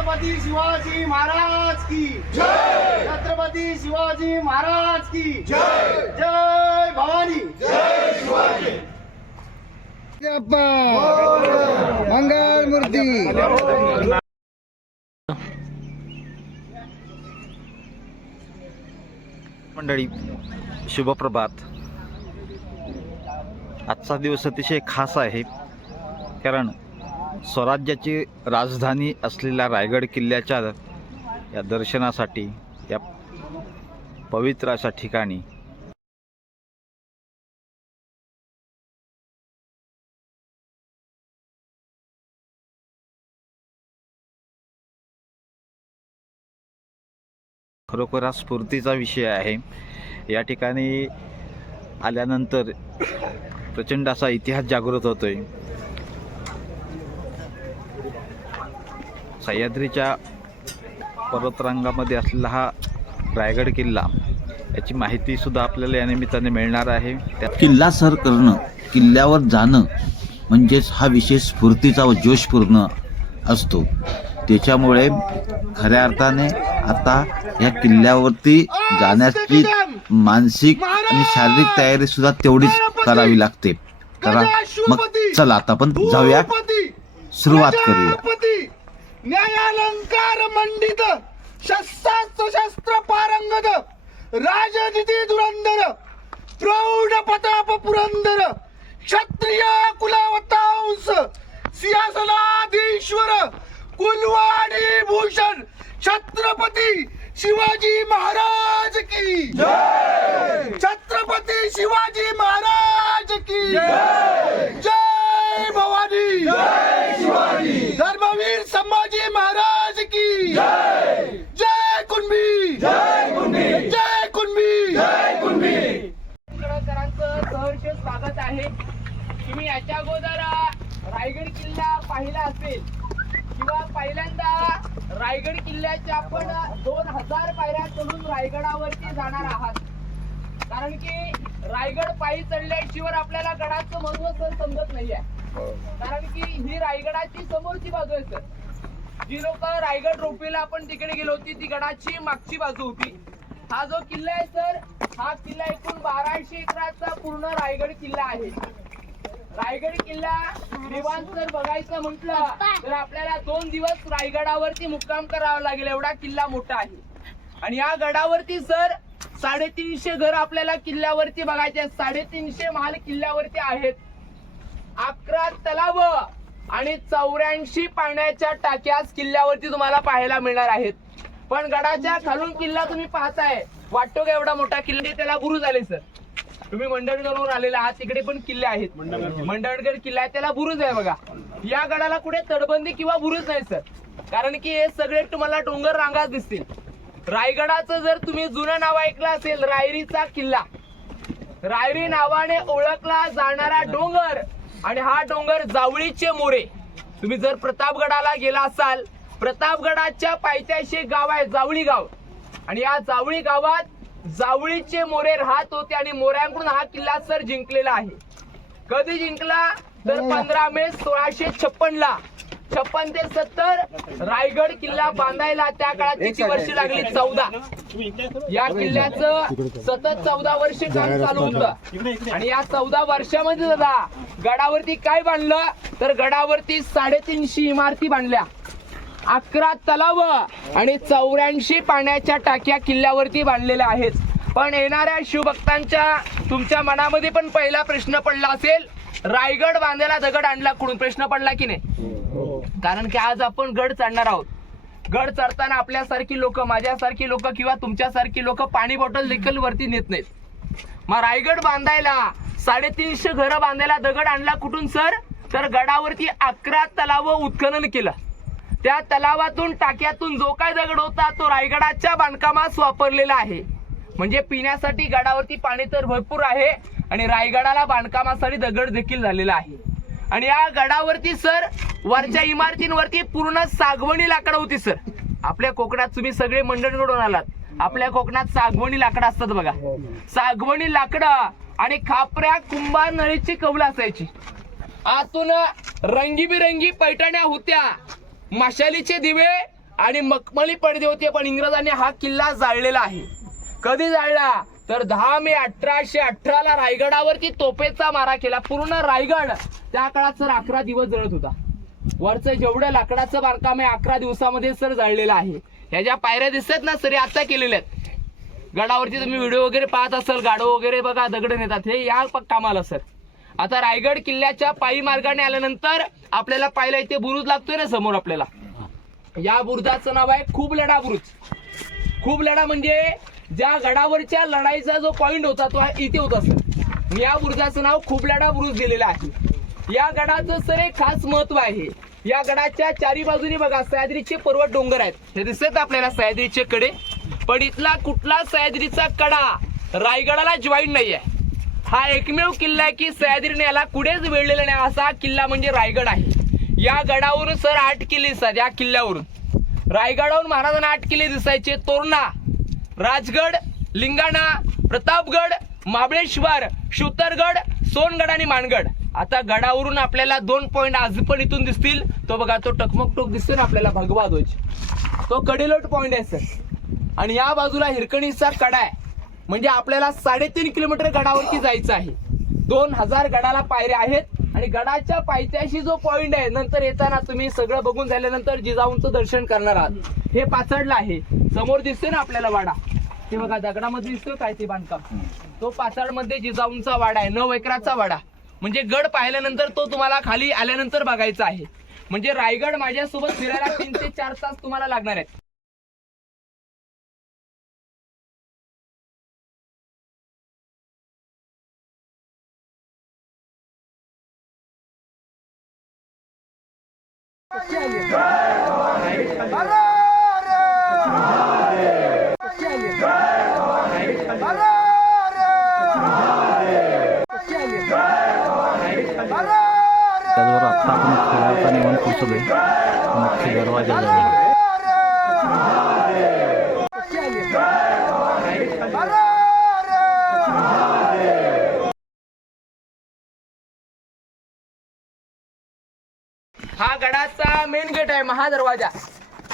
छत्रपती शिवाजी महाराज की जय। छत्रपती शिवाजी महाराज की जय। जय भवानी, जय शिवाजी। मंगल मूर्ती। मंडळी, शुभप्रभात। आजचा दिवस अतिशय खास आहे, कारण स्वराज्याची राजधानी असलेल्या रायगड किल्ल्याच्या या दर्शनासाठी, या पवित्र अशा ठिकाणी खरोखर हा स्फूर्तीचा विषय आहे। या ठिकाणी आल्यानंतर प्रचंड असा इतिहास जागृत होतोय। सह्याद्रीच्या पर्वतरांगामध्ये असलेला हा रायगड किल्ला, याची माहिती सुद्धा आपल्याला या निमित्ताने मिळणार आहे। किल्ला सर करणं, किल्ल्यावर जाणं म्हणजेच हा विशेष स्फूर्तीचा व जोशपूर्ण असतो। त्याच्यामुळे खऱ्या अर्थाने आता या किल्ल्यावरती जाण्याची मानसिक आणि शारीरिक तयारी सुद्धा तेवढीच करावी लागते। मग चला आता आपण जाऊया, सुरुवात करूया। न्यायालंकार मंडित, शस्त्रास्त्र शस्त्र पारंगत, राजनीती धुरंधर, प्रौढ प्रताप पुरंदर, क्षत्रिय कुलावतांस, सिंहासनाधीश्वर, कुलवाडी भूषण छत्रपती शिवाजी महाराज की जय। छत्रपती शिवाजी महाराज की जय। जय भवानी, जय शिवाजी। धर्मवीर संभाजी महाराज की जय। जय कुणबी, जय कुणबी, जय कुणबी, जय कुणबी। करांचं सहर्ष स्वागत आहे। तुम्ही याच्या अगोदर रायगड किल्ला पाहिला असेल, किंवा पहिल्यांदा रायगड किल्ल्याच्या आपण 2000 पायऱ्या चढून रायगडावरती जाणार आहात। कारण की रायगड पायी चढल्याशिवाय आपल्याला गडाचं महत्व सर समजत नाहीये। कारण की ही रायगडाची समोरची बाजू आहे सर। जी लोक रायगड रोपवेला आपण तिकडे गेलो होती, ती गडाची मागची बाजू होती। हा जो किल्ला आहे सर, हा किल्ला एकूण 1200 एकराचा पूर्ण रायगड किल्ला आहे। रायगड किल्ला निवांत जर बघायचं म्हटलं तर आपल्याला 2 दिवस रायगडावरती मुक्काम करावा लागेल, एवढा किल्ला मोठा आहे। आणि या गडावरती सर 350 घर आपल्याला किल्ल्यावरती बघायचे आहेत। 350 महाल किल्ल्यावरती आहेत, 11 तलाव आणि 84 पाण्याच्या टाक्या किल्ल्यावरती तुम्हाला पाहायला मिळणार आहेत। पण गडाच्या खालून किल्ला तुम्ही पाहताय, वाटतो का एवढा मोठा किल्ला? त्याला बुरुज आले सर। तुम्ही मंडणगडवर आलेला आहात, तिकडे पण किल्ले आहेत, मंडणगड किल्ला आहे, त्याला बुरुज आहे बघा। या गडाला कुठे तटबंदी किंवा बुरुज नाही सर, कारण की हे सगळे तुम्हाला डोंगर रांगा दिसतील। रायगडाचं जर तुम्ही जुनं नाव ऐकलं असेल, रायरीचा किल्ला, रायरी नावाने ओळखला जाणारा डोंगर, आणि हा डोंगर जावळीचे मोरे। तुम्ही जर प्रतापगडाला गेला असाल, प्रतापगडाच्या पायथ्याशी एक गाव आहे जावळी गाव, आणि या जावळी गावात जावळीचे मोरे राहत होते, आणि मोऱ्यांकडून हा किल्ला सर जिंकलेला आहे। कधी जिंकला तर 15 मे 1656 ला। 56 ते 70 रायगड किल्ला बांधायला त्या काळात किती वर्ष लागली? 14। या किल्ल्याचं सतत 14 वर्ष काम चालू होतं। आणि या 14 वर्षामध्ये दादा गडावरती काय बांधलं तर गडावरती 350 इमारती बांधल्या, 11 तलाव आणि 84 पाण्याच्या टाक्या किल्ल्यावरती बांधलेल्या आहेत। पण येणाऱ्या शिवभक्तांच्या तुमच्या मनामध्ये पण पहिला प्रश्न पडला असेल, रायगड बांधायला दगड आणला कुठून? प्रश्न पडला की नाही? कारण की आज आपण गड चढणार आहोत। गड चढताना आपल्यासारखी लोक, माझ्यासारखी लोक किंवा तुमच्यासारखी लोक पाणी बॉटल देखील वरती नेत नाहीत। मग रायगड बांधायला 350 घरं बांधायला दगड आणला कुठून सर? तर गडावरती 11 तलाव उत्खनन केलं, त्या तलावातून टाक्यातून जो काय दगड होता तो रायगडाच्या बांधकामास वापरलेला आहे। म्हणजे पिण्यासाठी गडावरती पाणी तर भरपूर आहे, आणि रायगडाला बांधकामासाठी दगड देखील झालेला आहे। आणि या गडावरती सर वरच्या इमारतींवरती पूर्ण सागवणी लाकडं होती सर। आपल्या कोकणात तुम्ही सगळे मंडणगडून आलात, आपल्या कोकणात सागवणी लाकडं असतात बघा। सागवणी लाकडं आणि खापऱ्या कुंभार नळीची कौल असायची। आतून रंगीबिरंगी पैठण्या होत्या, मशालीचे दिवे आणि मखमली पडदे होते, पण इंग्रजांनी हा किल्ला जाळलेला आहे. कधी जाळला तर 10 मे 1818 ला रायगडावरती तोफेचा मारा केला. पूर्ण रायगड त्या काळात सर 11 दिवस जळत होता. वरचं जेवढं लाकडाचं बांधकाम आहे 11 दिवसामध्ये सर जाळलेलं आहे. ह्या ज्या पायऱ्या दिसतात ना सर, आता केलेल्या आहेत. गडावरती तुम्ही व्हिडिओ वगैरे पाहत असाल, गाडो वगैरे बघा दगड नेतात, हे या कामाला सर. आता रायगड किल्ल्याच्या पायी मार्गाने आल्यानंतर आपल्याला पाहिलं इथे बुरुज लागतोय ना समोर आपल्याला, या बुरुजाचं नाव आहे खूप लढा बुरुज. खूप लढा म्हणजे ज्या गडावरच्या लढाईचा जो पॉइंट होता तो इथे होता सर. या बुरुजाचं नाव खूप लढा बुरुज दिलेलं आहे. या गडाचं सर एक खास महत्व आहे. या गडाच्या चारी बाजूनी बघा सह्याद्रीचे पर्वत डोंगर आहेत, हे दिसत आपल्याला सह्याद्रीचे कडे. पण इथला कुठला सह्याद्रीचा कडा रायगडाला जॉईन नाहीये. हा एकमेव किल्ला आहे की सह्याद्रीने याला कुठेच वेढलेला नाही, असा किल्ला म्हणजे रायगड आहे. या गडावरून सर 8 किल्ले दिसतात. या किल्ल्यावरून रायगडावरून महाराजांना 8 किल्ले दिसायचे. तोरणा, राजगड, लिंगाणा, प्रतापगड, महाबळेश्वर, शुतरगड, सोनगड आणि मानगड. आता गडावरून आपल्याला 2 पॉइंट आज पण इथून दिसतील. तो बघा तो टकमक टोक दिसतो ना आपल्याला भगवा ध्वज, तो कडेलोट पॉइंट आहे सर. आणि या बाजूला हिरकणीचा कडा आहे, म्हणजे आपल्याला 3.5 किलोमीटर गडावरती जायचं आहे. 2000 गडाला पायऱ्या आहेत आणि गडाच्या पायथ्याशी जो पॉइंट आहे, नंतर येताना तुम्ही सगळं बघून झाल्यानंतर जिजाऊंचं दर्शन करणार आहात. हे पाचडला आहे, समोर दिसतोय ना आपल्याला वाडा, ते बघा दगडामध्ये दिसतोय काय ते बांधकाम, तो पाचडमध्ये जिजाऊंचा वाडा आहे. 9 एकराचा वाडा, म्हणजे गड पाहिल्यानंतर तो तुम्हाला खाली आल्यानंतर बघायचा आहे. म्हणजे रायगड माझ्यासोबत फिरायला 3 ते 4 तास तुम्हाला लागणार आहेत. त्याचबरोबर आता आपण खऱ्या निवून पोहोचलोय मुख्य दरवाजाजवळ. हा गडाचा मेन गेट आहे, महादरवाजा.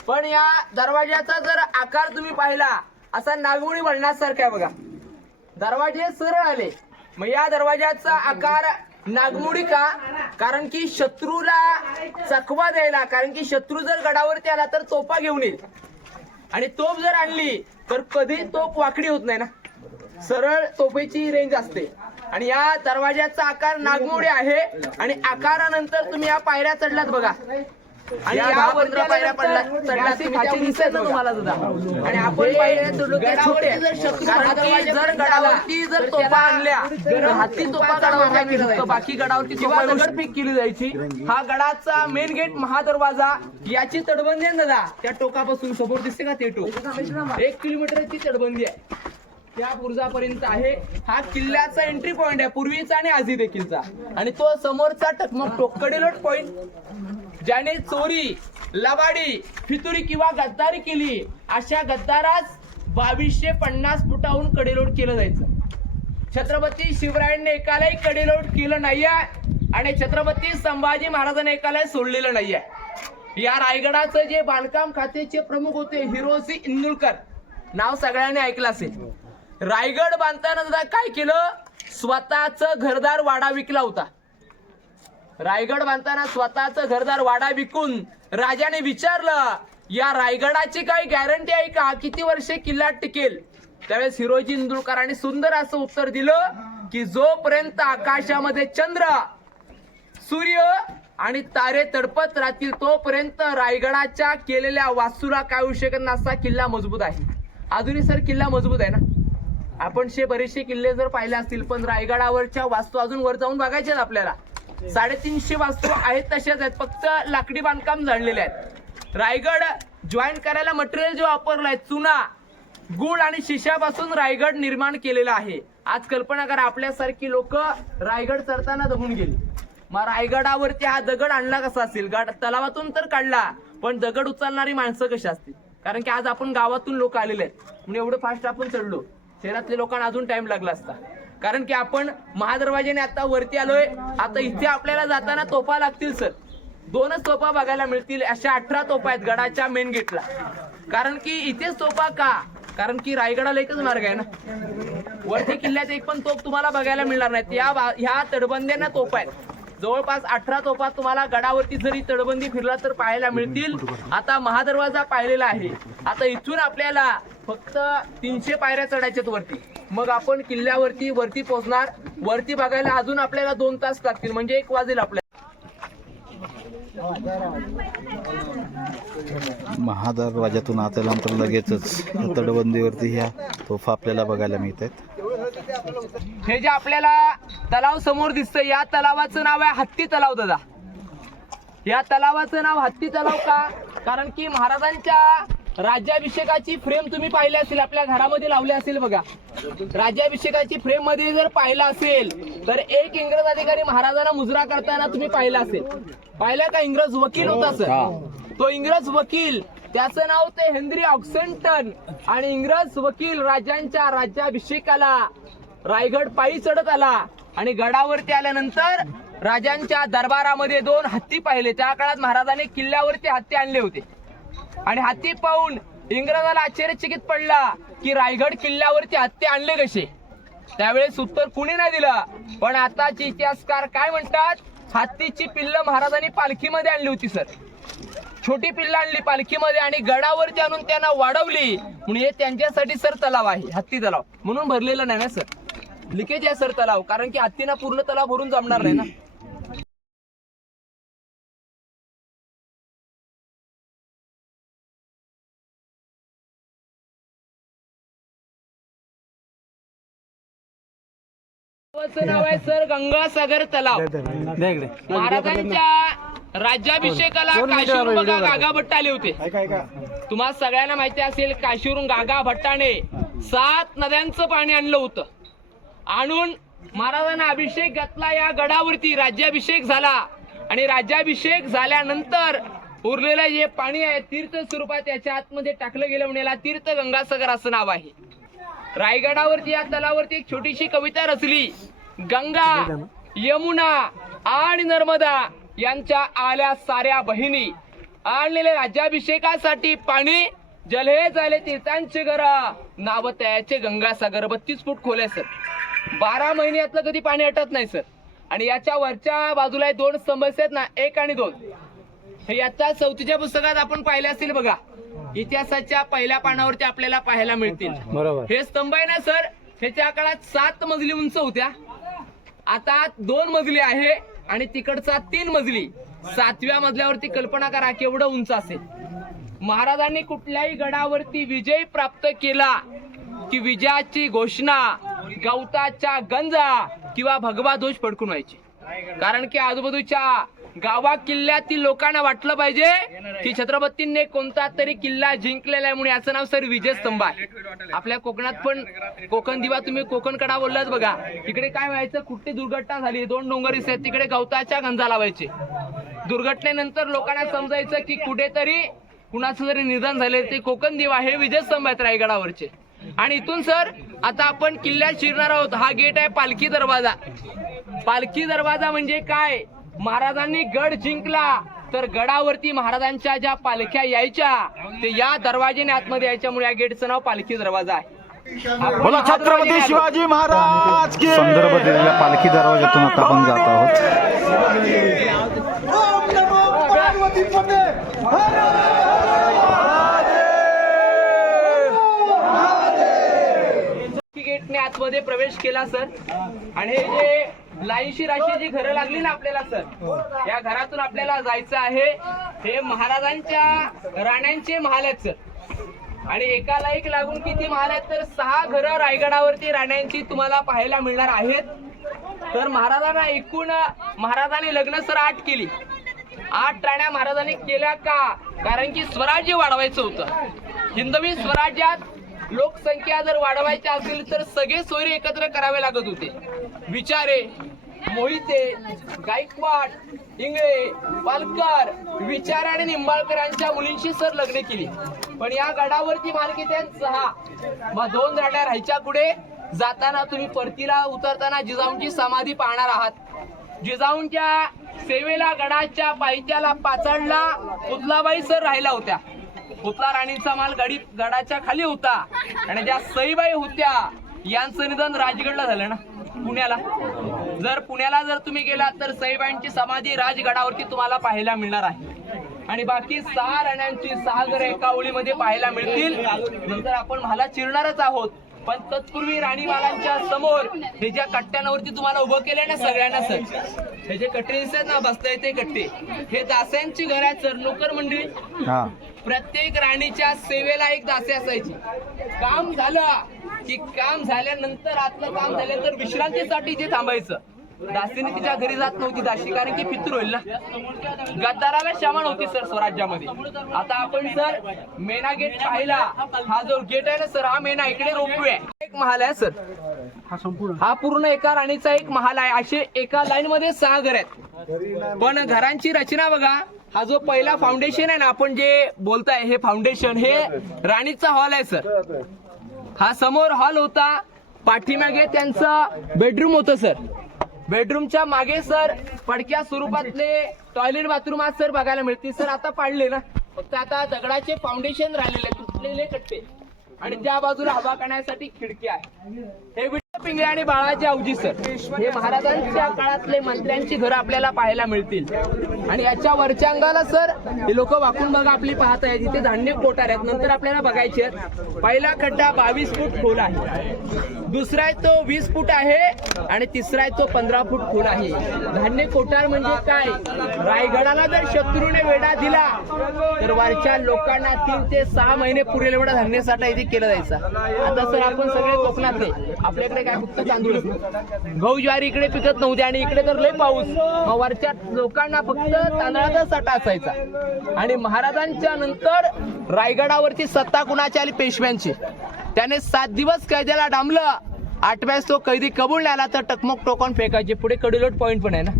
पण या दरवाजाचा जर आकार तुम्ही पाहिला असा नागमोडी वळणासारखा आहे बघा. दरवाजे सरळ आले, मग या दरवाजाचा आकार नागमोडी का? कारण की शत्रूला चकवा द्यायला, कारण की शत्रू जर गडावरती आला तर तोफा घेऊन येईल आणि तोफ जर आणली तर कधी तोफ वाकडी होत नाही ना, सरळ तोफेची रेंज असते. आणि या दरवाजाचा आकार नागमोडी आहे. आणि आकारानंतर तुम्ही या पायऱ्या चढलात बघा, आणि या 15 पायऱ्या चढलात दिसत ना तुम्हाला सुद्धा. आणि आपण पायऱ्या चढलो जर गडावरती जर तोफा आणल्या तर हाती तोफा चढवायचा, बाकी गडावरती तोफा दगडफेक केली जायची. हा गडाचा मेन गेट महादरवाजा, याची तटबंदी आहे दादा, त्या टोकापासून समोर दिसते का ते टोक, 1 किलोमीटरची तटबंदी आहे, त्या बुरुजापर्यंत आहे. हा किल्ल्याचा एंट्री पॉइंट आहे, पूर्वीचा आणि आजी देखीलचा. आणि तो समोरचा टकमक टोक कडेलोट पॉइंट, ज्याने चोरी, लबाडी, फितुरी किंवा गद्दारी केली अशा गद्दारास 2250 फुटाहून कडेलोट केलं जायचं. छत्रपती शिवरायांनी एकालाही कडेलोट केलं नाहीये आणि छत्रपती संभाजी महाराजांनी एकालाही सोडलेलं नाहीये. या रायगडाचं जे बांधकाम खात्याचे प्रमुख होते हिरोजी इंदुलकर, नाव सगळ्यांनी ऐकलं असेल. रायगड बांधताना काय केलं, स्वतःच घरदार वाडा विकला होता. रायगड बांधताना स्वतःच घरदार वाडा विकून राजाने विचारलं या रायगडाची काही गॅरंटी आहे का, किती वर्षे किल्ला टिकेल. त्यावेळेस हिरोजी इंदुलकरांनी सुंदर असं उत्तर दिलं की जोपर्यंत आकाशामध्ये चंद्र, सूर्य आणि तारे तडपत राहतील तोपर्यंत रायगडाच्या केलेल्या वास्तूला काय होऊ शकत नसता, किल्ला मजबूत आहे. अजूनही सर किल्ला मजबूत आहे ना. आपण बरेचसे किल्ले जर पाहिले असतील, पण रायगडावरच्या वास्तू अजून वर जाऊन बघायच्यात आपल्याला. 350 वास्तू आहेत तशाच आहेत, फक्त लाकडी बांधकाम झालेले आहेत. रायगड जॉईन करायला मटेरियल जे वापरलंय चुना, गुळ आणि शिशापासून रायगड निर्माण केलेला आहे. आज कल्पना करा आपल्यासारखी लोक रायगड चढताना दबून गेली, मग रायगडावरती हा दगड आणला कसा असेल. तलावातून तर काढला, पण दगड उचलणारी माणसं कशी असतील, कारण की आज आपण गावातून लोक आलेले आहेत म्हणून एवढं फास्ट आपण चढलो. शहरातल्या लोकांना अजून टाइम लागला असता, कारण की आपण महादरवाजाने आता वरती आलोय. आता इथे आपल्याला जाताना तोफा लागतील सर, 2च तोफा बघायला मिळतील. अशा 18 तोफा आहेत गडाच्या मेन गेटला. कारण की इथेच तोफा का, कारण की रायगडाला एकच मार्ग आहे ना, वरती किल्ल्यात एक पण तोफ तुम्हाला बघायला मिळणार नाही. ह्या तटबंद्यांना तोफा आहेत. जवळपास 18 तोफा तुम्हाला गडावरती जरी तटबंदी फिरला तर पाहायला मिळतील. आता महादरवाजा पाहिलेला आहे. आता इथून आपल्याला फक्त 300 पायऱ्या चढायच्यात वरती. मग आपण किल्ल्यावरती वरती पोहोचणार. वरती बघायला अजून आपल्याला 2 तास लागतील, म्हणजे 1 वाजेल आपल्याला. महादरवाज्यातून आल्यानंतर लगेचच तटबंदीवरती ह्या तोफा आपल्याला बघायला मिळत आहेत. हे जे आपल्याला तलाव समोर दिसतंय, या तलावाचं नाव आहे हत्ती तलाव. दादा, या तलावाचं नाव हत्ती तलाव का, कारण की महाराजांच्या राज्याभिषेकाची फ्रेम तुम्ही पाहिली असेल, आपल्या घरामध्ये लावली असेल बघा. राज्याभिषेकाची फ्रेम मध्ये जर पाहिलं असेल तर एक इंग्रज अधिकारी महाराजांना मुजरा करताना तुम्ही पाहिलं असेल. पाहिलं का? इंग्रज वकील होता सर. तो इंग्रज वकील, त्याचं नाव ते हेनरी ऑक्सेंटन. आणि इंग्रज वकील राजांच्या राज्याभिषेकाला रायगड पायी चढत आला आणि गडावरती आल्यानंतर राजांच्या दरबारामध्ये 2 हत्ती पाहिले. त्या काळात महाराजांनी किल्ल्यावरती हत्ती आणले होते आणि हत्ती पाहून इंग्रजाला आश्चर्यचकित पडला की रायगड किल्ल्यावरती हत्ती आणले कसे. त्यावेळेस उत्तर कुणी नाही दिलं. पण आताचे इतिहासकार काय म्हणतात, हत्तीची पिल्ल महाराजांनी पालखीमध्ये आणली होती सर. छोटी पिल्ल आणली पालखीमध्ये आणि गडावरती आणून त्यांना वाढवली. म्हणून हे त्यांच्यासाठी सर तलाव आहे, हत्ती तलाव. म्हणून भरलेलं नाही ना सर, लिकेज आहे सर तलाव, कारण की हत्तीना पूर्ण तलाव भरून जमणार नाही ना. नाव आहे सर गंगासागर तलाव. महाराजांच्या राज्याभिषेकाला काशीवरून बघा गागा भट्ट आले होते. तुम्हाला सगळ्यांना माहिती असेल, काशीवरून गागा भट्टाने 7 नद्यांचं पाणी आणलं होतं. आणून महाराजांना अभिषेक घातला या गडावरती. राज्याभिषेक झाला आणि राज्याभिषेक झाल्यानंतर उरलेलं जे पाणी आहे तीर्थ स्वरूपात त्याच्या आतमध्ये टाकलं गेलं, म्हणून याला तीर्थ गंगासागर असं नाव आहे. रायगडावरती या तलावरती एक छोटीशी कविता रचली. गंगा, यमुना आणि नर्मदा यांच्या आल्या साऱ्या बहिणी, आणलेले राज्याभिषेकासाठी पाणी, जलहे झाले तीर्थांचे घर, नाव त्याचे गंगासागर. 32 फूट खोल आहे सर. 12 महिन्यातलं कधी पाणी अटत नाही सर. आणि याच्या वरच्या बाजूला 2 स्तंभ आहेत ना, 1 आणि 2. हे याच्या 4थीच्या पुस्तकात आपण पाहिले असतील बघा, इतिहासाच्या पहिल्या पानावरती आपल्याला पाहायला मिळतील. बरोबर. हे स्तंभ आहे ना सर, हे त्या काळात 7 मजली उंच होत्या. आता 2 मजली आहे आणि तिकडचा 3 मजली. 7व्या मजल्यावरती कल्पना करा केवढं उंच असेल. महाराजांनी कुठल्याही गडावरती विजय प्राप्त केला की विजयाची घोषणा गवताच्या गंजा किंवा भगवा ध्वज फडकून व्हायची. कारण की आजूबाजूच्या गावा किल्ल्यातील लोकांना वाटलं पाहिजे की छत्रपतींनी कोणता तरी किल्ला जिंकलेला आहे, म्हणून याचं नाव सर विजय स्तंभ आहे. आपल्या कोकणात पण कोकण दिवा, तुम्ही कोकण कडा बोललात बघा, तिकडे काय व्हायचं, कुठली दुर्घटना झाली, 2 डोंगर आहेत, तिकडे गवताच्या गंजा लावायचे. दुर्घटनेनंतर लोकांना समजायचं की कुठेतरी कुणाचं जरी निधन झाले, ते कोकण दिवा हे विजय स्तंभ आहेत रायगडावरचे. आणि इथून सर आता आपण किल्ल्यात शिरणार आहोत. हा गेट आहे पालखी दरवाजा. पालखी दरवाजा म्हणजे काय, महाराजांनी गड जिंकला तर गडावरती महाराजांच्या ज्या पालख्या यायच्या ते या दरवाजेने आतमध्ये यायच्यामुळे या गेटचं नाव पालखी दरवाजा आहे. बोला छत्रपती शिवाजी महाराज की संदर्भ दिलेल्या पालखी दरवाजातून आता आपण जात आहोत. ओम नमो पार्वती पते. गेटने आतमध्ये प्रवेश केला सर. आणि हे जे लाईनशी राशी जी घरं लागली ना आपल्याला सर, या घरातून आपल्याला जायचं आहे. हे महाराजांच्या राण्यांचे महाल आहेत सर. आणि एकाला एक लागून किती महाल आहेत तर 6 घरं रायगडावरती राण्यांची तुम्हाला पाहायला मिळणार आहेत. तर महाराजांना एकूण महाराजांनी लग्न सर 8 केली. 8 राण्या महाराजांनी केल्या का, कारण की स्वराज्य वाढवायचं होतं. हिंदवी स्वराज्यात लोकसंख्या जर वाढवायची असेल तर सगळे सोयरे एकत्र करावे लागत होते. विचारे, मोहिते, गायकवाड, इंगळे, पालकर, विचारे आणि निंबाळकरांच्या मुलींशी सर लग्न केली. पण या गडावरती मालकीत 6. मग 2 राण्या राहायच्या. पुढे जाताना तुम्ही परतीला उतरताना जिजाऊंची समाधी पाहणार आहात. जिजाऊंच्या सेवेला गडाच्या पायथ्याला पाचडला पुतलाबाई सर राहिला होत्या. पुतला राणीचा माल गडाच्या खाली होता आणि ज्या सईबाई होत्या यांचं निधन राजगडला झालं ना, पुण्याला. जर तुम्ही गेलात तर सईबाईंची समाधी राजगडावरती तुम्हाला पाहायला मिळणार आहे. आणि बाकी 6 राण्यांची 6 घरं एका ओळीमध्ये पाहायला मिळतील. नंतर आपण मला चिरणारच आहोत, पण तत्पूर्वी राणी मालांच्या समोर हे ज्या कट्ट्यांवरती तुम्हाला उभं केलंय ना सगळ्यांना सर, हे जे कट्टे दिसतात ना बसताय ते कट्टे, हे दास्यांची घर आहेत सर. नोकर मंडळी, प्रत्येक राणीच्या सेवेला एक दासी असायची. काम झालं की काम झाल्यानंतर आतलं काम झाल्यानंतर विश्रांतीसाठी ते थांबायचं. दासीने तिच्या घरी जात नव्हती दासी, कारण की पितृ होईल ना. गद्दाराला क्षमा नव्हती सर स्वराज्यामध्ये. आता आपण सर मेना गेट पाहिला, हा जो गेट आहे ना सर, हा मेना, इकडे रोपवे आहे. एक महाल आहे सर, हा पूर्ण एका राणीचा एक महाल आहे. असे एका लाईन मध्ये 6 घर आहेत. पण घरांची रचना बघा, हा जो पहिला फाउंडेशन आहे ना, आपण जे बोलताय हे फाउंडेशन, हे राणीचा हॉल आहे सर. हा समोर हॉल होता, पाठीमागे त्यांचं बेडरूम होतं सर. बेडरूमच्या मागे सर पडक्या स्वरूपातले टॉयलेट बाथरूम आज सर बघायला मिळतील सर. आता पाडले ना, फक्त आता दगडाचे फाउंडेशन राहिलेले, तुटलेले कट्टे, आणि त्या बाजूला हवा काढण्यासाठी खिडकी आहे. हे विठ्ठल पिंगळे आणि बाळाचे अवजी सर, हे महाराजांच्या काळातले मंत्र्यांची घरं आपल्याला पाहायला मिळतील. आणि याच्या वरच्या अंगाला सर हे लोक वाकून बघा आपली पाहत आहेत, इथे धान्य कोठार आहेत. नंतर आपल्याला बघायचे आहेत. पहिला खड्डा 22 फूट खोल आहे, दुसरा आहे तो 20 फूट आहे, आणि तिसरा आहे तो 15 फूट खोल आहे. धान्य कोठार म्हणजे काय? रायगडाला जर शत्रूने वेढा दिला तर वरच्या लोकांना 3 ते 6 महिने पुरेल एवढा धान्य साठा इथे केला जायचा. आता सर आपण सगळे कोकणातले, आपल्याकडे काय फक्त तांदूळ, गहू ज्वारी इकडे पिकत नव्हते, आणि इकडे तर लय पाऊस, मग वरच्या लोकांना फक्त तांदळाचा साठा असायचा. आणि महाराजांच्या नंतर रायगडावरती सत्ता कुणाची आली? पेशव्यांची. त्याने 7 दिवस कैद्याला डांबलं. 8व्यास तो कैदी कबूल नाही आला तर टकमक टोकून फेकायचे. पुढे कडीलोट पॉइंट पण आहे ना.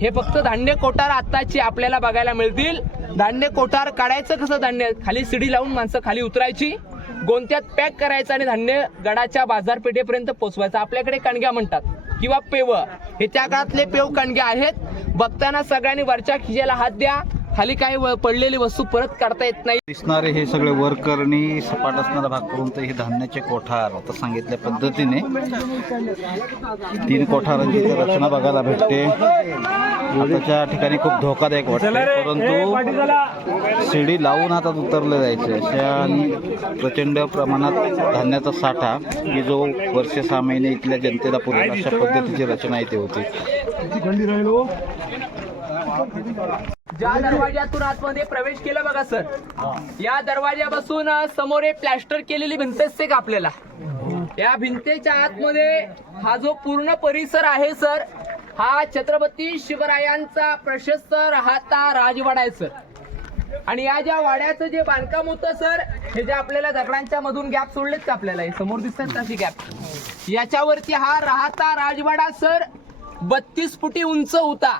हे फक्त धान्य कोठार आत्ताची आपल्याला बघायला मिळतील. धान्य कोठार काढायचं कसं? धान्य खाली शिडी लावून माणसं खाली उतरायची, गोंत्यात पॅक करायचं आणि धान्य गडाच्या बाजारपेठेपर्यंत पोहोचवायचं. आपल्याकडे कणग्या म्हणतात किंवा पेव, हे त्या काळातले पेव कणग्या आहेत. बघताना सगळ्यांनी वरच्या खिशाला हात द्या, खाली काही पडलेली वस्तू परत काढता येत नाही. दिसणारे हे सगळे वर्करनी सपाट असणारा भाग करून तर हे धान्याचे कोठार आता सांगितल्या पद्धतीने 3 कोठारांची रचना बघायला भेटते. आताच्या ठिकाणी खूप धोकादायक वाटते, परंतु शिडी लावून हातात उतरले जायचे अशा आणि प्रचंड प्रमाणात धान्याचा साठा की जो वर्ष 6 महिने इथल्या जनतेला पुरेल अशा पद्धतीची रचना इथे होती. ज्या दरवाज्यातून आतमध्ये प्रवेश केला बघा सर, या दरवाज्यापासून समोर एक प्लॅस्टर केलेली भिंत दिसते का आपल्याला? या भिंतीच्या आतमध्ये हा जो पूर्ण परिसर आहे सर, हा छत्रपती शिवरायांचा प्रशस्त राहता राजवाडा आहे सर. आणि या ज्या वाड्याचं जे बांधकाम होतं सर, हे जे आपल्याला दगडांच्या मधून गॅप सोडलेत का आपल्याला, हे समोर दिसतात तशी गॅप, याच्यावरती हा राहता राजवाडा सर 32 फुटी उंच होता.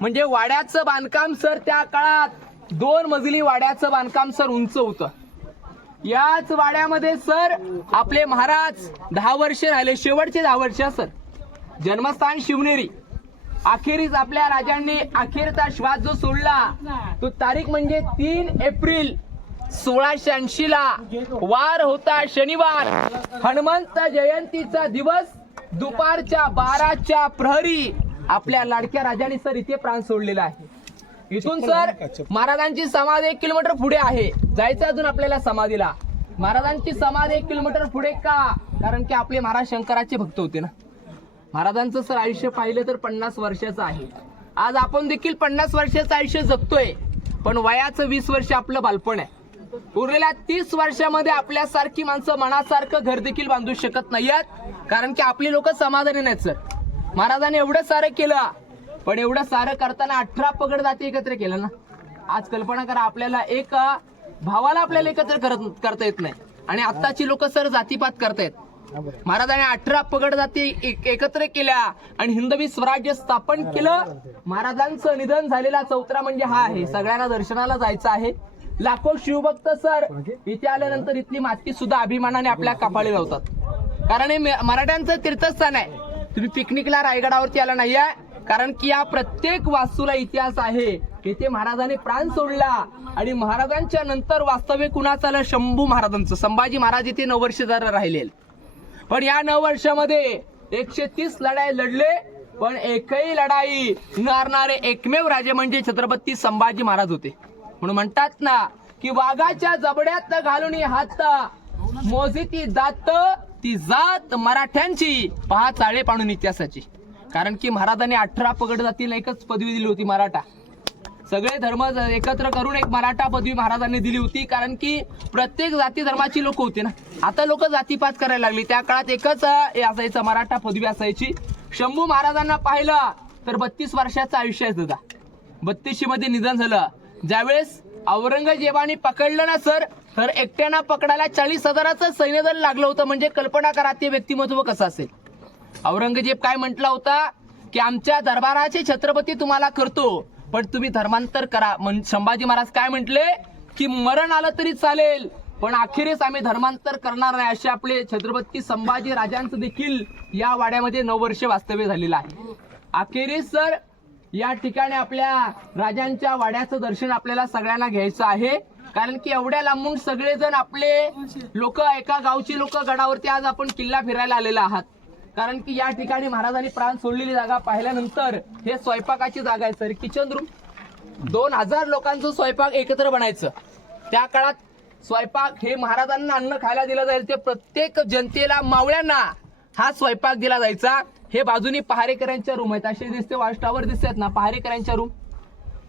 म्हणजे वाड्याचं बांधकाम सर त्या काळात 2 मजली वाड्याचं बांधकाम सर उंच होतं. याच वाड्यामध्ये सर आपले महाराज 10 वर्ष राहिले, शेवटचे 10 वर्ष सर. जन्मस्थान शिवनेरी. अखेरीस आपल्या राजांनी अखेरचा श्वास जो सोडला तो तारीख म्हणजे 3 एप्रिल 1680 ला. वार होता शनिवार. हनुमंत जयंतीचा दिवस. दुपारच्या 12च्या प्रहरी आपल्या लाडक्या राजांनी सर इथे प्राण सोडलेला आहे. इथून सर महाराजांची समाधी 1 किलोमीटर पुढे आहे. जायचं अजून आपल्याला समाधीला. महाराजांची समाधी 1 किलोमीटर पुढे का? कारण की आपले महाराज शंकराचे भक्त होते ना. महाराजांचं सर आयुष्य पाहिलं तर 50 वर्षाचं आहे. आज आपण देखील 50 वर्षाचं आयुष्य जगतोय, पण वयाचं 20 वर्ष आपलं बालपण आहे. उरलेल्या 30 वर्षामध्ये आपल्यासारखी माणसं मनासारखं घर देखील बांधू शकत नाहीयेत, कारण की आपली लोक समाधानी नाहीत सर. महाराजांनी एवढं सारं केलं, पण एवढं सारं करताना 18 पगड जाती एकत्र केलं ना. आज कल्पना करा, आपल्याला एक भावाला आपल्याला एकत्र करता येत नाही, आणि आत्ताची लोक सर जातीपात करतायत. महाराजांनी 18 पगड जाती एकत्र केल्या आणि हिंदवी स्वराज्य स्थापन केलं. महाराजांचं निधन झालेला 4था म्हणजे हा आहे. सगळ्यांना दर्शनाला जायचं आहे. लाखो शिवभक्त सर इथे आल्यानंतर इथली माती सुद्धा अभिमानाने आपल्या कपाळी लावतात, कारण हे मराठ्यांचं तीर्थस्थान आहे. तुम्ही पिकनिकला रायगडावरती आला नाहीये, कारण की या प्रत्येक वास्तूला इतिहास आहे. येथे महाराजांनी प्राण सोडला आणि महाराजांच्या नंतर वास्तव्य कुणाचं आलं? शंभू महाराजांचं. संभाजी महाराज इथे 9 वर्ष जरा राहिले, पण या 9 वर्षामध्ये 130 लढाई लढले, पण एकही लढाई न हारणारे एकमेव राजे म्हणजे छत्रपती संभाजी महाराज होते. म्हणून म्हणतात ना की वाघाच्या जबड्यात घालून हात मोजी ती जात मराठ्यांची, पहा चाळे पाडून इतिहासाची. कारण की महाराजांनी 18 पगड जातीला एकच पदवी दिली होती मराठा. सगळे धर्म एकत्र करून एक मराठा पदवी महाराजांनी दिली होती. कारण की प्रत्येक जाती धर्माची लोक होते ना. आता लोक जातीपात करायला लागली, त्या काळात एकच असायचं, मराठा पदवी असायची. शंभू महाराजांना पाहिलं तर 32 वर्षाचं आयुष्य आहे. 32 मध्ये निधन झालं. ज्यावेळेस औरंगजेबाने पकडलं ना सर, तर एकट्यानं पकडायला 40,000चं सैन्यदल लागलं होतं. म्हणजे कल्पना करा ते व्यक्तिमत्व कसं असेल. औरंगजेब काय म्हटला होता की आमच्या दरबाराचे छत्रपती तुम्हाला करतो, पण तुम्ही धर्मांतर करा. संभाजी महाराज काय म्हटले की मरण आलं तरी चालेल, पण अखेरीस आम्ही धर्मांतर करणार नाही. असे आपले छत्रपती संभाजी राजांचं देखील या वाड्यामध्ये 9 वर्ष वास्तव्य झालेलं आहे. अखेरीस सर या ठिकाणी आपल्या राजांच्या वाड्याचं दर्शन आपल्याला सगळ्यांना घ्यायचं आहे. कारण की एवढ्या लांबून सगळेजण आपले लोक, एका गावची लोक गडावरती आज आपण किल्ला फिरायला आलेला आहात. कारण की या ठिकाणी महाराजांनी प्राण सोडलेली जागा पाहिल्यानंतर हे स्वयंपाकाची जागा आहे सर. किचन रूम 2000 लोकांचं स्वयंपाक एकत्र बनायचं. त्या काळात स्वयंपाक हे महाराजांना अन्न खायला दिलं जाईल, ते प्रत्येक जनतेला, मावळ्यांना हा स्वयंपाक दिला जायचा. हे बाजूनी पहारेकऱ्यांच्या रूम आहेत, असे दिसते वॉच टॉवर दिसतात ना, पहारेकऱ्यांच्या रूम.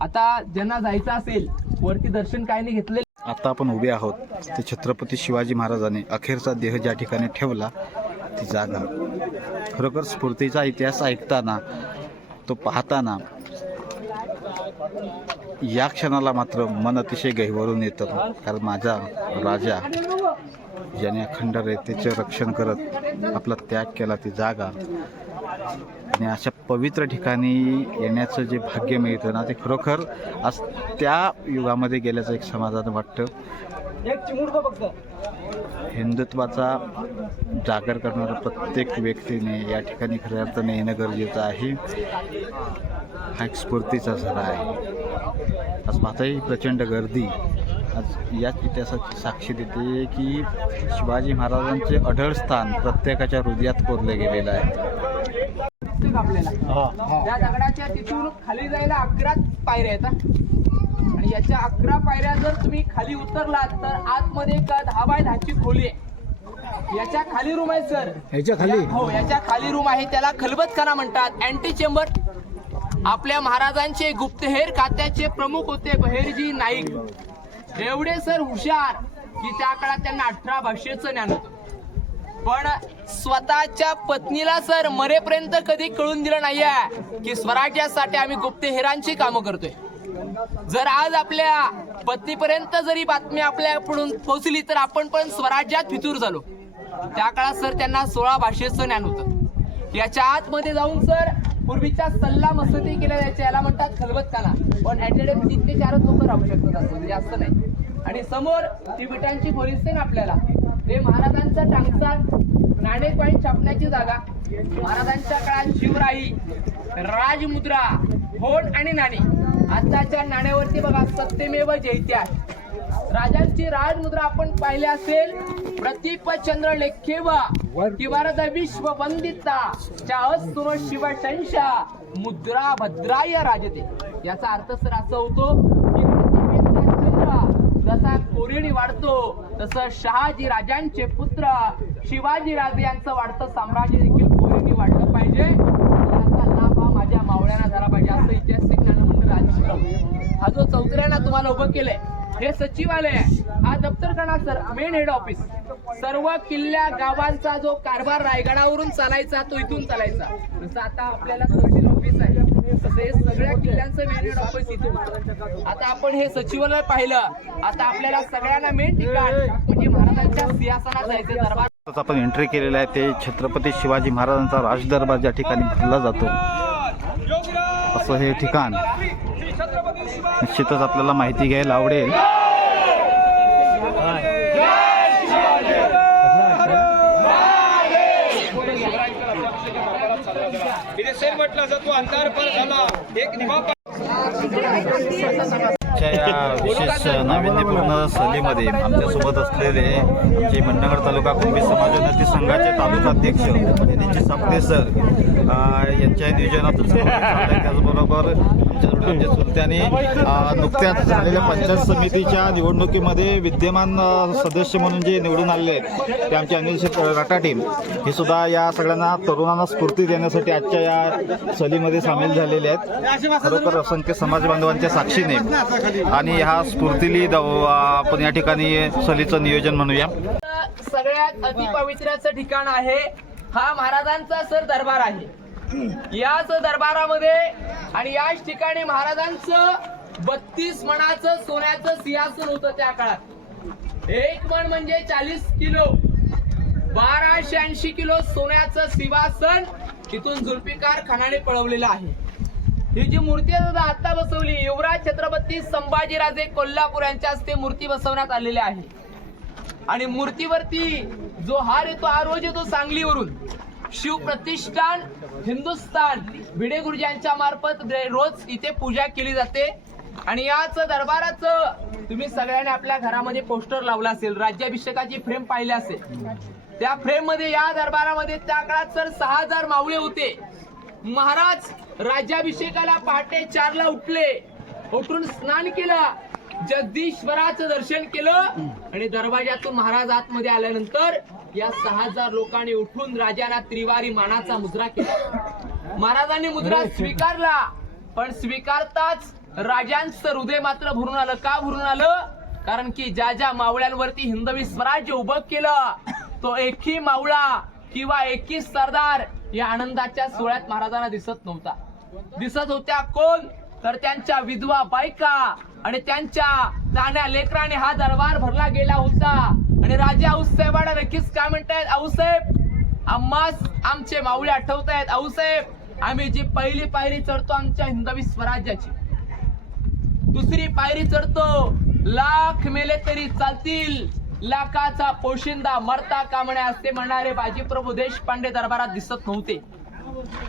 आता ज्यांना जायचं असेल वरती दर्शन काय नाही घेतले. आता आपण उभे आहोत ते छत्रपती शिवाजी महाराजांनी अखेरचा देह ज्या ठिकाणी ठेवला ती जागा. खरोखर स्फूर्तीचा इतिहास ऐकताना, तो पाहताना या क्षणाला मात्र मन अतिशय गहिवरून येतं. कारण माझा राजा ज्याने अखंड रेतेचे रक्षण करत आपला त्याग केला, ती जागा आणि अशा पवित्र ठिकाणी येण्याचं जे भाग्य मिळतं ना, ते खरोखर आज त्या युगामध्ये गेल्याचं एक समाधान वाटतं. हिंदुत्वाचा जागर करणारा प्रत्येक व्यक्तीने या ठिकाणी खऱ्या अर्थाने येणं गरजेचं आहे. हा एक स्फूर्तीचा झरा आहे. आज पाहताही प्रचंड गर्दी आज याच इतिहासाची साक्षी देते की शिवाजी महाराजांचे अढळ स्थान प्रत्येकाच्या हृदयात कोरले गेलेलं आहे. आपल्याला त्या दगडाच्या तिथून खाली जायला 11 पायऱ्या आहेत आणि याच्या 11 पायऱ्या जर तुम्ही खाली उतरलात तर आतमध्ये 10 बाय 10 ची खोली आहे. याच्या खाली रूम आहे सर. याच्या खाली? हो, याच्या खाली रूम आहे. त्याला खलबतखाना म्हणतात, अँटी चेंबर. आपल्या महाराजांचे गुप्तहेर खात्याचे प्रमुख होते बहिर्जी नाईक. एवढे सर हुशार की त्या काळात त्यांना 18 भाषेचं ज्ञान होतं. पण स्वतःच्या पत्नीला सर मरेपर्यंत कधी कळून दिलं नाहीये की स्वराज्यासाठी आम्ही गुप्तहेरांची कामं करतोय. जर आज आपल्या पत्नीपर्यंत जरी बातमी आपल्याकडून पोहोचली तर आपण पण स्वराज्यात फितूर झालो. त्या काळात सर त्यांना 16 भाषेचं ज्ञान होतं. याच्या आतमध्ये जाऊन सर पूर्वीच्या सल्ला मसती केल्या जायच्या, याला म्हणतात खलबतखाना. पण ॲटेडेम 3 ते 4 लोक राहू शकतात, असं जास्त नाही. आणि समोर ती विटांची खोली दिसते ना आपल्याला, ते महाराजांचा टांगसाळ नाणे कॉईन छापण्याची जागा. महाराजांच्या काळात शिवराई, राजमुद्रा, होड आणि नाणी. आताच्या नाण्यावरती बघा सत्यमेव जयते. राजांची राजमुद्रा आपण पाहिले असेल, प्रतिपचंद्र लेखेव किवारद विश्व वंदिता चाहस्तुर शिवशंशा मुद्रा भद्राय राजते. याचा अर्थ सर असा होतो की जसा कोरिणी वाढतो तसं शहाजी राजांचे पुत्र शिवाजी राजे यांचं वाढतं साम्राज्य देखील कोरिणी वाढलं पाहिजे. याचा लाभ हा माझ्या मावळ्यांना झाला पाहिजे, असं ऐतिहासिक ज्ञान मंडळ आज. हा जो चौकऱ्याना तुम्हाला उभं केलंय हे सचिवालय आहे. हा दप्तरखाना सर, मेन हेड ऑफिस. सर्व किल्ल्या गावांचा जो कारभार रायगडावरून चालायचा तो इथून चालायचा. जसं आता आपल्याला तहसील ऑफिस आहे तसं हे सगळ्या किल्ल्यांचं मेन हेड ऑफिस इथे होतं. आता आपण हे सचिवालय पाहिलं, आता आपल्याला सगळ्यांना मेन ठिकाण म्हणजे महाराजांच्या सिंहासनात जायचं दरबार. आपण एंट्री केलेलं आहे ते छत्रपती शिवाजी महाराजांचा राजदरबार ज्या ठिकाणी भरला जातो असं हे ठिकाण. निश्चितच आपल्याला माहिती घ्यायला आवडेल. असेल म्हटलं असं तू अंधार पर झाला एक निभा आजच्या या विशेष नाविन्यपूर्ण सहलीमध्ये आमच्यासोबत असलेले जे मंडणगड तालुका कुणबी समाज उन्नती संघाचे तालुकाध्यक्ष निश्चित सापते सर यांच्या नियोजनातून त्याचबरोबर आमच्या चुलत्याने नुकत्याच झालेल्या पंचायत समितीच्या निवडणुकीमध्ये विद्यमान सदस्य म्हणून जे निवडून आलेले आहेत ते आमचे अनिल शेठ राठाटे हे सुद्धा या सगळ्यांना तरुणांना स्फूर्ती देण्यासाठी आजच्या या सहलीमध्ये सामील झालेले आहेत. खरोखर असंख्य समाज बांधवांच्या साक्षीने आणि ह्या स्फूर्तीली आपण या ठिकाणी सहलीचं नियोजन म्हणूया. सगळ्यात अतिपवित्राचं ठिकाण आहे हा महाराजांचा सर दरबार आहे. याच दरबारामध्ये आणि याच ठिकाणी महाराजांचं 32 मणाचं सोन्याचं सिंहासन होतं त्या काळात. एक मण म्हणजे 40 किलो 1280 किलो सोन्याचं सिंहासन तिथून जुल्फिकार खानाने पळवलेलं आहे. ही जी मूर्ती आता बसवली युवराज छत्रपती संभाजीराजे कोल्हापूर यांच्या हस्ते मूर्ती बसवण्यात आलेली आहे. आणि मूर्तीवरती जो हार येतो हा रोज येतो सांगलीवरून. शिवप्रतिष्ठान हिंदुस्थान भिडे गुरुजींच्या मार्फत रोज इथे पूजा केली जाते. आणि याच दरबाराचं तुम्ही सगळ्यांनी आपल्या घरामध्ये पोस्टर लावला असेल, राज्याभिषेकाची फ्रेम पाहिली असेल. त्या फ्रेम मध्ये या दरबारामध्ये त्या काळात सर 6000 मावळे होते. महाराज राज्याभिषेकाला पहाटे 4ला उठले, उठून स्नान केलं, जगदीश्वराचं दर्शन केलं आणि दरवाजातून महाराज आतमध्ये आल्यानंतर या 6000 लोकांनी उठून राजांना त्रिवारी मानाचा मुद्रा केला. महाराजांनी मुद्रा स्वीकारला, पण स्वीकारताच राजांचं हृदय मात्र भरून आलं. का भरून आलं? कारण की ज्या ज्या मावळ्यांवरती हिंदवी स्वराज्य उभं केलं तो एकही मावळा किंवा एकही सरदार या आनंदाच्या सोहळ्यात महाराजांना दिसत नव्हता. दिसत होत्या कोण? तर त्यांच्या विधवा बायका आणि त्यांच्या तान्या लेकराने हा दरबार भरला गेला होता. आणि राजा आऊसाहेबांना नक्कीच काय म्हणतायत, आऊसाहेब आम्हास आमचे मावळे आठवतायत. आऊसाहेब आम्ही जी पहिली पायरी चढतो आमच्या हिंदवी स्वराज्याची, दुसरी पायरी चढतो लाख मेले तरी चालतील, लाखाचा पोशिंदा मरता कामणे असते म्हणणारे बाजीप्रभू देशपांडे दरबारात दिसत नव्हते.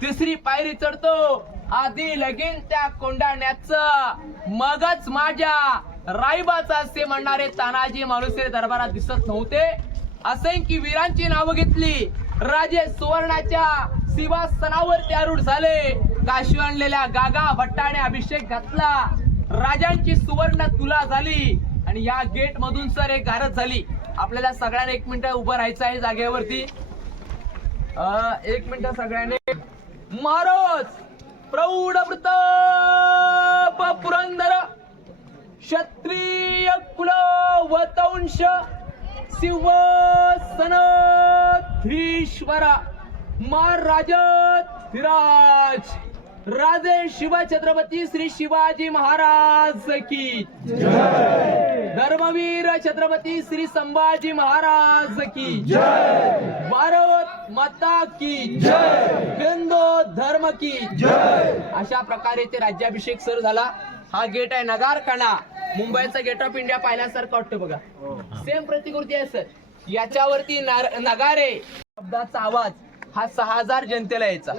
तिसरी पायरी चढतो आधी लगीन त्या कोंडाण्याचं, मगच माझ्या राईबाचा असे म्हणणारे तानाजी मालुसरे दरबारात दिसत नव्हते. असंख्य वीरांची नावं घेतली. राजे सुवर्णाच्या सिंहासनावर ते आरूढ झाले. काशी आणलेल्या गागा भट्टाने अभिषेक घातला. राजांची सुवर्ण तुला झाली आणि या गेट मधून सर एक गारज झाली. आपल्याला सगळ्यांना 1 मिनिट उभं राहायचं आहे जागेवरती. 1 मिनिट सगळ्यांनी. महाराज प्रौढ प्रताप पुरंदर क्षत्रिय कुल वतंश सिंहासनाधीश्वर महाराजाधिराज राजे शिव छत्रपती श्री शिवाजी महाराज की जय. धर्मवीर छत्रपती श्री संभाजी महाराज की जय. भारत माता की जय. हिंदू धर्म की जय. अशा प्रकारे ते राज्याभिषेक सर झाला. हा गेट आहे नगारखाना. मुंबईचा गेट ऑफ इंडिया पाहिल्यासारखं वाटतं बघा. सेम प्रतिकृती आहे सर. याच्यावरती नगारे शब्दाचा आवाज हा 6000 जनतेला यायचा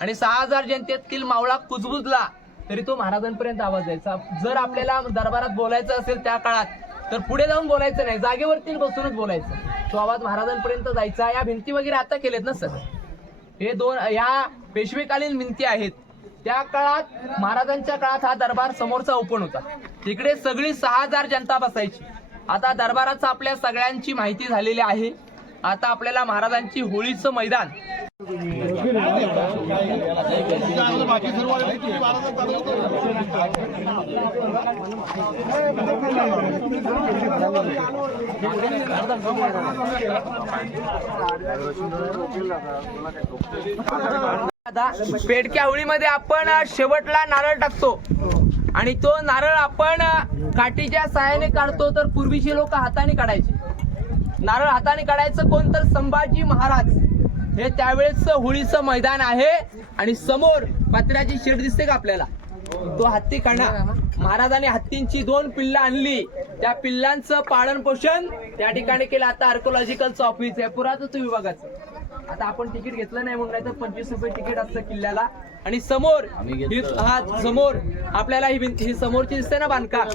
आणि 6000 जनतेतील मावळा कुजबुजला तरी तो महाराजांपर्यंत आवाज यायचा. जर आपल्याला दरबारात बोलायचं असेल त्या काळात तर पुढे जाऊन बोलायचं नाही, जागेवरती बसूनच बोलायचं. तो आवाज महाराजांपर्यंत जायचा. या भिंती वगैरे आता केलेत ना सर, हे 2 या पेशवेकालीन भिंती आहेत. त्या काळात महाराजांच्या काळात हा दरबार समोरचा ओपन होता. तिकडे सगळी 6000 जनता बसायची. आता दरबाराचं आपल्या सगळ्यांची माहिती झालेली आहे. आता आपल्याला महाराजांची होळीचं मैदान पेडक्या होळीमध्ये आपण शेवटला नारळ टाकतो आणि तो नारळ आपण काठीच्या साहाय्याने काढतो. तर पूर्वीचे लोक हाताने काढायचे. नारळ हाताने काढायचं कोण? तर संभाजी महाराज. हे त्यावेळेस होळीचं मैदान आहे आणि समोर पत्र्याची शेड दिसते का आपल्याला, तो हत्ती खाना. महाराजांनी हत्तींची 2 पिल्लं आणली. त्या पिल्लांचं पालन पोषण त्या ठिकाणी केलं. आता आर्किओलॉजिकलचं ऑफिस आहे, पुरातत्व विभागाचं. आता आपण तिकीट घेतलं नाही म्हणून, तर 25 रुपये तिकीट असतं किल्ल्याला. आणि समोर समोर आपल्याला ही समोरची दिसते ना बांधकाम,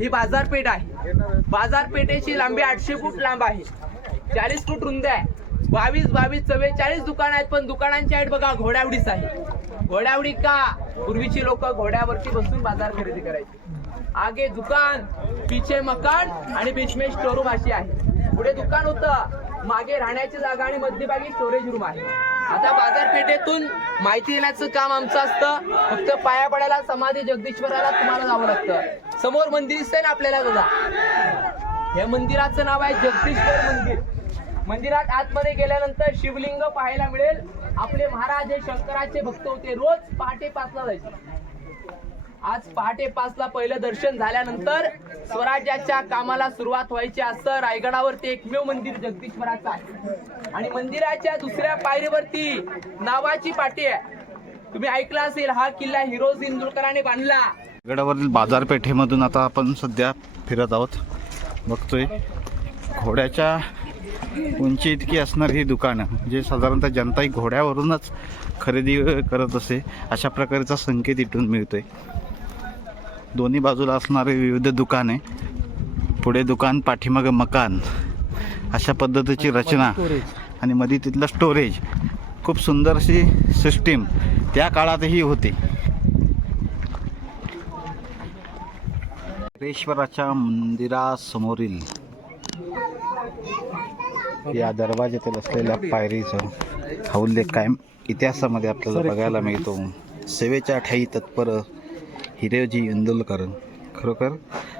ही बाजारपेठ आहे. बाजारपेठेची लांबी 800 फूट लांब आहे, 40 फूट रुंद आहे. 22 44 दुकानं आहेत, पण दुकानांची आहेत बघा घोड्यावडीच आहे. घोड्यावडी का? पूर्वीची लोक घोड्यावरती बसून बाजार खरेदी करायची. आगे दुकान, पीछे मकान आणि बीच में स्टोरूम अशी आहे. पुढे दुकान होतं, मागे राहण्याची जागा आणि मध्यभागी स्टोरेज रूम आहे. आता बाजारपेठेतून माहिती देण्याचं काम आमचं असतं. फक्त पाया पडायला समाधी जगदीश्वराला तुम्हाला जावं लागतं. समोर मंदिर दिसतंय ना आपल्याला बघा, या मंदिराचं नाव आहे जगदीश्वर मंदिर. मंदिरात आतमध्ये गेल्यानंतर शिवलिंग पाहायला मिळेल. आपले महाराज हे शंकराचे भक्त होते. रोज पहाटे 5ला जायचे. आज पहाटे 5ला पहिलं दर्शन झाल्यानंतर स्वराज्याच्या कामाला सुरुवात व्हायची. असं रायगडावरती एकमेव मंदिर जगदीश्वराचं आहे. आणि मंदिराच्या दुसऱ्या पायरीवरती नावाची पाटी आहे. तुम्ही ऐकलं असेल, हा किल्ला हिरोज इंदुरकरांनी बांधला. गडावरील बाजारपेठेमधून आता आपण सध्या फिरत आहोत. बघतोय घोड्याच्या उंची इतकी असणार ही दुकानं, जे साधारणतः जनता ही घोड्यावरूनच खरेदी करत असे, अशा प्रकारचा संकेत इथून मिळतोय. दोन्ही बाजूला असणारे विविध दुकाने, पुढे दुकान, पाठीमागं मकान, अशा पद्धतीची रचना आणि मध्ये तिथलं स्टोरेज. खूप सुंदर अशी सिस्टीम त्या काळातही होती. ईश्वराच्या मंदिरासमोरील या दरवाज्यातील असलेल्या पायरीचं हा उल्लेख कायम इतिहासामध्ये आपल्याला बघायला मिळतो. सेवेच्या ठायी तत्पर हिरोजी इंदुरकर, खरोखर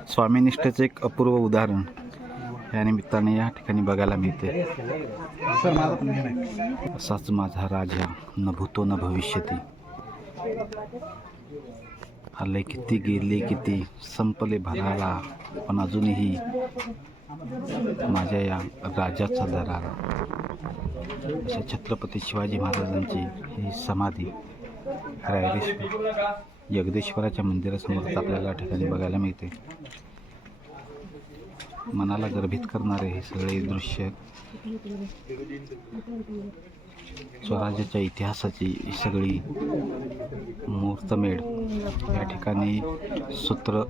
स्वामीनिष्ठेचे एक अपूर्व उदाहरण या निमित्ताने या ठिकाणी बघायला मिळते. असाच माझा राजा न भूतो न भविष्यती. आले किती गेले किती, संपले भराला, पण अजूनही माझ्या या राजाचा दरारा. अशा छत्रपती शिवाजी महाराजांची ही समाधी जगदीश्वराच्या मंदिरासमोर आपल्याला ठिकाणी बघायला मिळते. मनाला गर्भित करणारे हे सगळे दृश्य, स्वराज्याच्या इतिहासाची ही सगळी मुहूर्तमेढ या ठिकाणी सूत्र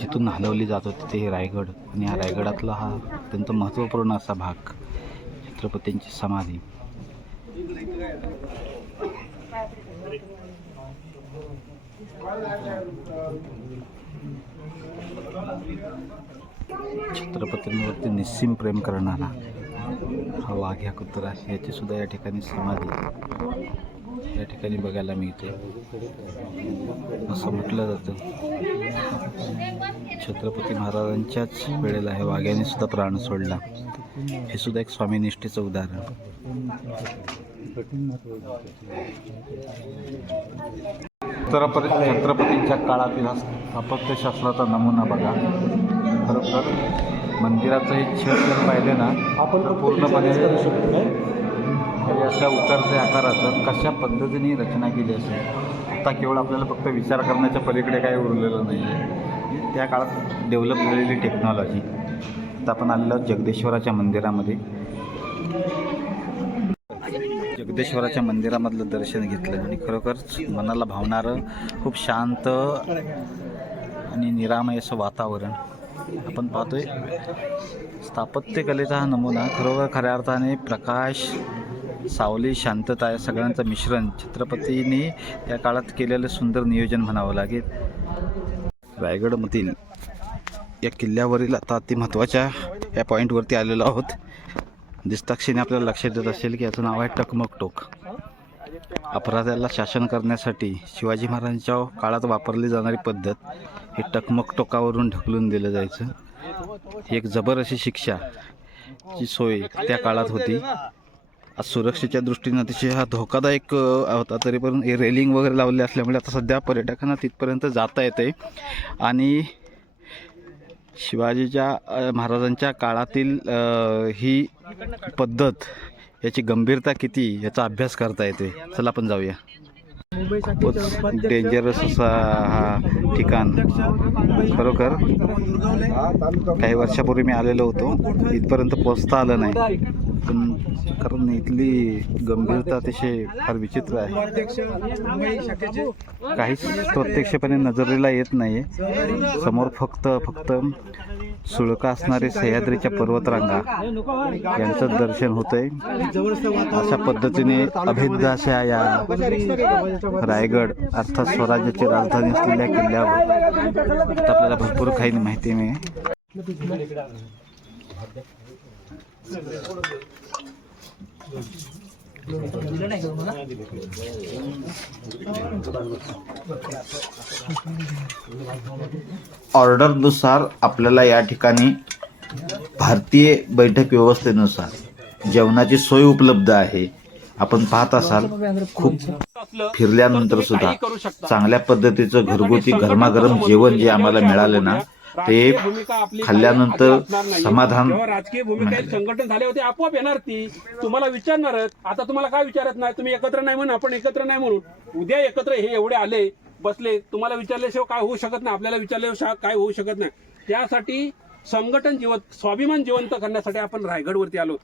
जिथून हलवली जात होती ते हे रायगड. आणि या रायगडातला हा अत्यंत महत्त्वपूर्ण असा भाग छत्रपतींची समाधी. छत्रपतींवरती निस्सीम प्रेम करणारा हा वाघ्या कुत्रा, याची सुद्धा या ठिकाणी समाधी या ठिकाणी बघायला मिळते. असं म्हटलं जातं छत्रपती महाराजांच्याच वेळेला हे वाघ्याने सुद्धा प्राण सोडला. हे सुद्धा एक स्वामीनिष्ठेचं उदाहरण. छत्रपतींच्या काळातील हा स्थापत्यशास्त्राचा नमुना बघा. खरोखर मंदिराचं हे छत जर पाहिले ना, आपण पूर्णपणे हे अशा उतरत्या आकाराचं कशा पद्धतीने रचना केली असेल. आता केवळ आपल्याला फक्त विचार करण्याच्या पलीकडे काही उरलेलं नाही आहे. त्या काळात डेव्हलप झालेली टेक्नॉलॉजी. आता आपण आलेलो जगदीश्वराच्या मंदिरामध्ये. जगदीश्वराच्या मंदिरामधलं दर्शन घेतलं आणि खरोखर मनाला भावणारं खूप शांत आणि निरामय असं वातावरण आपण पाहतोय. स्थापत्यकलेचा हा नमुना खरोखर खऱ्या अर्थाने प्रकाश, सावली, शांतता या सगळ्यांचं मिश्रण छत्रपतींनी त्या काळात केलेलं सुंदर नियोजन म्हणावं लागेल. रायगडमधील या किल्ल्यावरील आता अति महत्त्वाच्या या पॉईंटवरती आलेलो आहोत. दिसताक्षणी आपल्याला लक्षात येत असेल की याचं नाव आहे टकमक टोक. अपराधाला शासन करण्यासाठी शिवाजी महाराजांच्या काळात वापरली जाणारी पद्धत ही टकमक टोकावरून ढकलून दिलं जायचं. ही एक जबर अशी शिक्षा ची सोय त्या काळात होती. सुरक्षेच्या दृष्टीने अतिशय हा धोकादायक होता. तरी पण हे रेलिंग वगैरे लावले असल्यामुळे आता सध्या पर्यटकांना तिथपर्यंत जाता येते. आणि शिवाजीच्या महाराजांच्या काळातील ही पद्धत, याची गंभीरता किती याचा अभ्यास करता येते. चला आपण जाऊया. डेंजरस असा हा ठिकाण. खरोखर काही वर्षापूर्वी मी आलेलो होतो, इथपर्यंत पोचता आलं नाही. पण कारण इथली गंभीरता अतिशय फार विचित्र आहे. काहीच प्रत्यक्षपणे नजरेला येत नाही. समोर फक्त सुळका असणारे सह्याद्रीच्या पर्वतरांगा यांचं दर्शन होतंय. अशा पद्धतीने अभेद्य अशा या रायगड अर्थात स्वराज्याची राजधानी असलेल्या किल्ल्यावर आपल्याला भरपूर काही माहिती मिळेल. ऑर्डरनुसार आपल्याला या ठिकाणी भारतीय बैठक व्यवस्थेनुसार जेवणाची सोय उपलब्ध आहे. आपण पाहत असाल खूप फिरल्यानंतर सुद्धा चांगल्या पद्धतीचं घरगुती गरमागरम जेवण जे आम्हाला मिळालं ना ते खाल्ल्यानंतर समाधान. राजकीय भूमिका संघटन झाले होते आपोआप येणार ती तुम्हाला विचारणारच. आता तुम्हाला काय विचारत नाही, तुम्ही एकत्र नाही म्हणून आपण एकत्र नाही म्हणून उद्या एकत्र हे एवढे आले बसले, तुम्हाला विचारल्याशिवाय काय होऊ शकत नाही, आपल्याला विचारल्याशिवाय काय होऊ शकत नाही. त्यासाठी संघटन स्वाभिमान जिवंत करण्यासाठी आपण रायगडवरती आलो.